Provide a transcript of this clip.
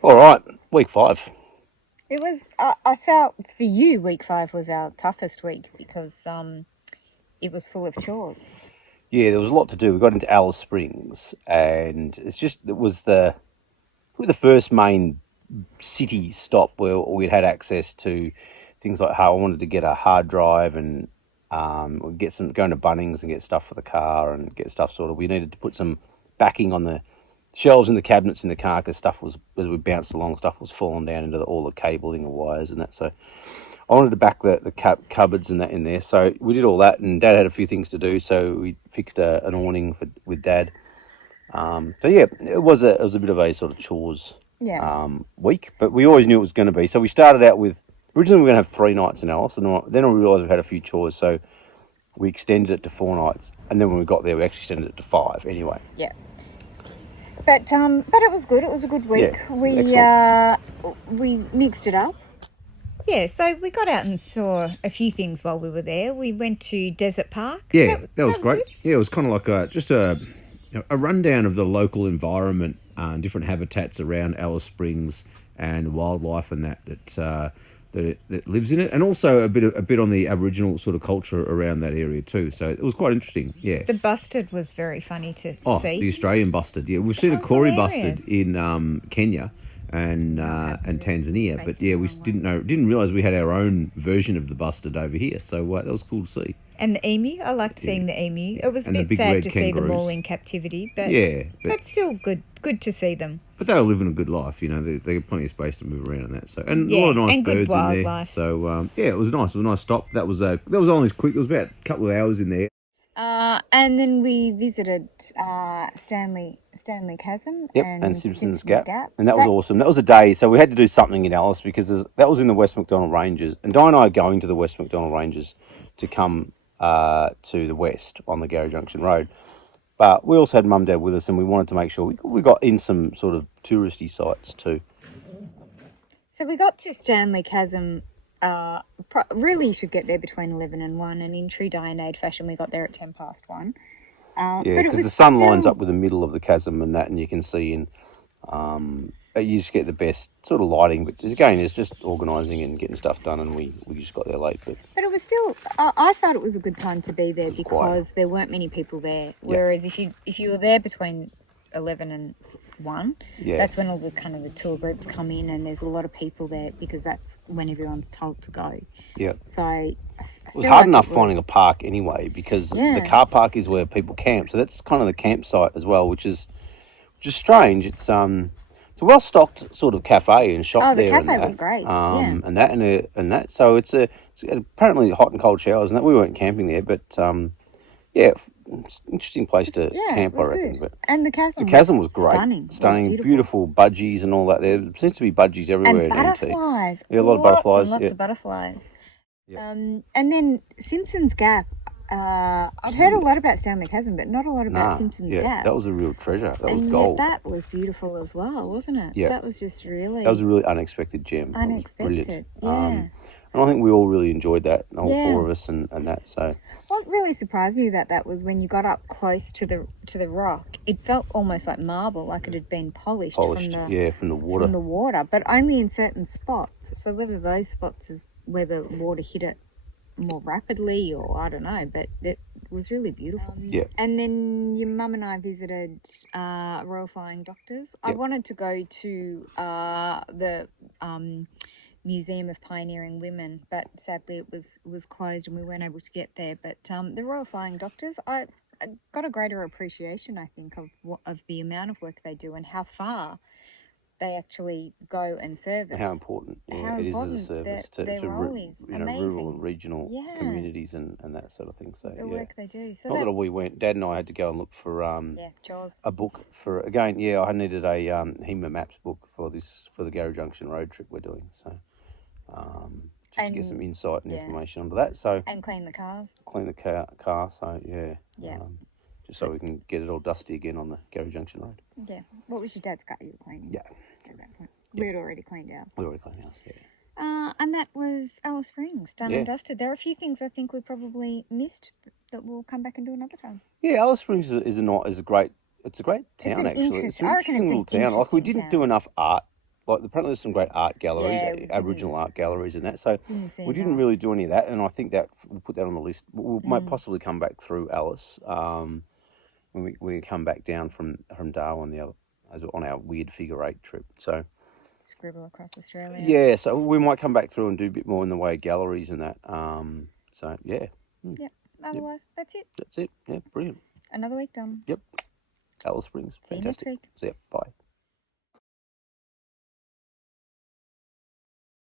All right, week 5. It was. I felt for you, week 5 was our toughest week because it was full of chores. Yeah, there was a lot to do. We got into Alice Springs, and it was the first main city stop where we'd had access to things like how I wanted to get a hard drive and go into Bunnings and get stuff for the car and get stuff sorted. We needed to put some backing on the shelves and the cabinets in the car because stuff was, as we bounced along, stuff was falling down into all the cabling and wires and that. So I wanted to back the cupboards and that in there. So we did all that, and Dad had a few things to do. So we fixed an awning with Dad. So yeah, it was a bit of a sort of chores week, but we always knew it was going to be. So we started out with, originally we were going to have 3 nights in Alice, and then I realised we had a few chores, so we extended it to 4 nights, and then when we got there, we actually extended it to 5 anyway. Yeah. But it was good. It was a good week. Yeah, we mixed it up. Yeah, so we got out and saw a few things while we were there. We went to Desert Park. Yeah, that was great. Good. Yeah, it was kind of like just a rundown of the local environment and different habitats around Alice Springs and the wildlife and that lives in it, and also a bit on the Aboriginal sort of culture around that area too. So it was quite interesting. Yeah. The bustard was very funny to see. The Australian bustard. Yeah, we've seen a Kori bustard in Kenya and Tanzania, but yeah, we didn't realise we had our own version of the bustard over here. So that was cool to see. And the emu, I liked seeing the emu. It was a bit sad to see them all in captivity, but still good to see them. But they were living a good life, you know. They got plenty of space to move around and that. So, and a lot of nice birds in there. So yeah, it was nice. It was a nice stop. That was only quick. It was about a couple of hours in there. And then we visited Standley Chasm and Simpsons Gap. And that was awesome. That was a day, so we had to do something in Alice because that was in the West Macdonald Ranges. And Di and I are going to the West Macdonald Ranges to come to the west on the Gary Junction Road. But we also had Mum and Dad with us, and we wanted to make sure we got in some sort of touristy sites too. So we got to Standley Chasm. Really, you should get there between 11 and 1, and in true Dianade fashion, we got there at 10 past 1. Yeah, because the sun lines up with the middle of the chasm and that, and you can see in. You just get the best sort of lighting, but again, it's just organising and getting stuff done, and we just got there late. But it was still, I felt it was a good time to be there because there weren't many people there. Whereas if you were there between 11 and 1, that's when all the kind of the tour groups come in, and there's a lot of people there because that's when everyone's told to go. Yeah. So it was hard enough finding a park anyway because the car park is where people camp, so that's kind of the campsite as well, which is strange. It's a well-stocked sort of cafe and shop there. Oh, the cafe was great. And that. So it's apparently hot and cold showers, and that we weren't camping there, but it's an interesting place to camp, I reckon. But and the chasm was great, stunning, beautiful budgies and all that. There seems to be budgies everywhere. And butterflies. Yeah, a lot of butterflies. Lots of butterflies. Yeah. And then Simpsons Gap. I've heard a lot about Standley Chasm, but not a lot about Simpsons Gap. That was a real treasure. That was gold. That was beautiful as well, wasn't it? Yeah. That was just really... That was a really unexpected gem. Unexpected, yeah. And I think we all really enjoyed that, all 4 of us and that. So what really surprised me about that was when you got up close to the rock, it felt almost like marble, like it had been polished from the water. From the water, but only in certain spots. So whether those spots is where the water hit it more rapidly, or I don't know, but it was really beautiful. And then your mum and I visited Royal Flying Doctors. I wanted to go to the Museum of Pioneering Women, but sadly it was closed and we weren't able to get there. But the Royal Flying Doctors, I got a greater appreciation, I think, of the amount of work they do and how far they actually go and service. How important it is as a service to rural and regional communities and that sort of thing. So the work they do. So not that we went. Dad and I had to go and look for chores. A book for I needed a HEMA Maps book for the Gary Junction road trip we're doing. So just to get some insight and information onto that. So and clean the cars. Clean the car. So just so we can get it all dusty again on the Gary Junction Road. Yeah. What was your dad's car you were cleaning? Yeah. At that point. We had already cleaned ours. Yeah. And that was Alice Springs, done and dusted. There are a few things I think we probably missed that we'll come back and do another time. Yeah, Alice Springs is a great town, actually. It's an interesting little town. Like, we didn't do enough art apparently there's some great art galleries, Aboriginal art galleries and that. So we didn't really do any of that, and I think that we'll put that on the list. We might possibly come back through Alice when we come back down from Darwin on our weird figure 8 trip. So scribble across Australia. Yeah, so we might come back through and do a bit more in the way of galleries and that. So yeah. Yep. Otherwise, that's it. That's it. Yeah, brilliant. Another week done. Yep. Alice Springs. See Fantastic. you next week. See ya. Bye.